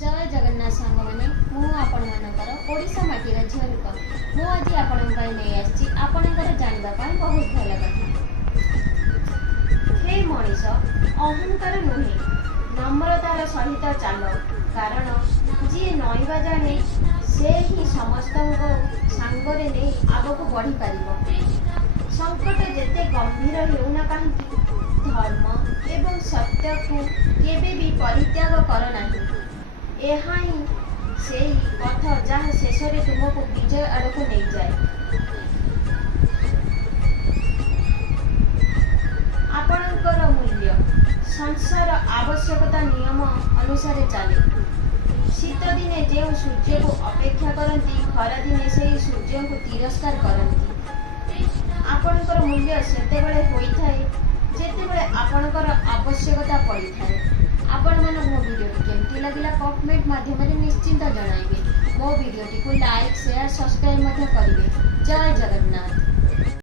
जय जगन्नाथ सांग मैंने मुझा माटीर झील रूप मुझे आपण नहीं आसी आपणकर जानवाई बहुत भल कथा। हे मनीष अहंकार नुहे नम्रतार सहित चल कारण जी नईवा जाने से ही समस्त सांगरे नहीं आगक बढ़ी पार। संकट जेते गंभीर होना कहीं धर्म एवं सत्य को केबे भी परित्याग कर नहीं। यह ही से पथ जहाँ शेष में तुमको विजय आड़ को नहीं जाए। आपणकर मूल्य संसार आवश्यकता नियम अनुसार चले। शीत दिने जो सूर्य को अपेक्षा करती खरा दिने से सूर्य को तिरस्कार करती। आपणकर मूल्य सेतेबेले होइथाए जेतेबेले आपणकर आवश्यकता पड़ी थाए। आपण मन मो वीडियो केमती लगिला कमेंट माध्यम निश्चिंत जणाइबे। मो वीडियो को लाइक शेयर सब्सक्राइब करेंगे। जय जगन्नाथ।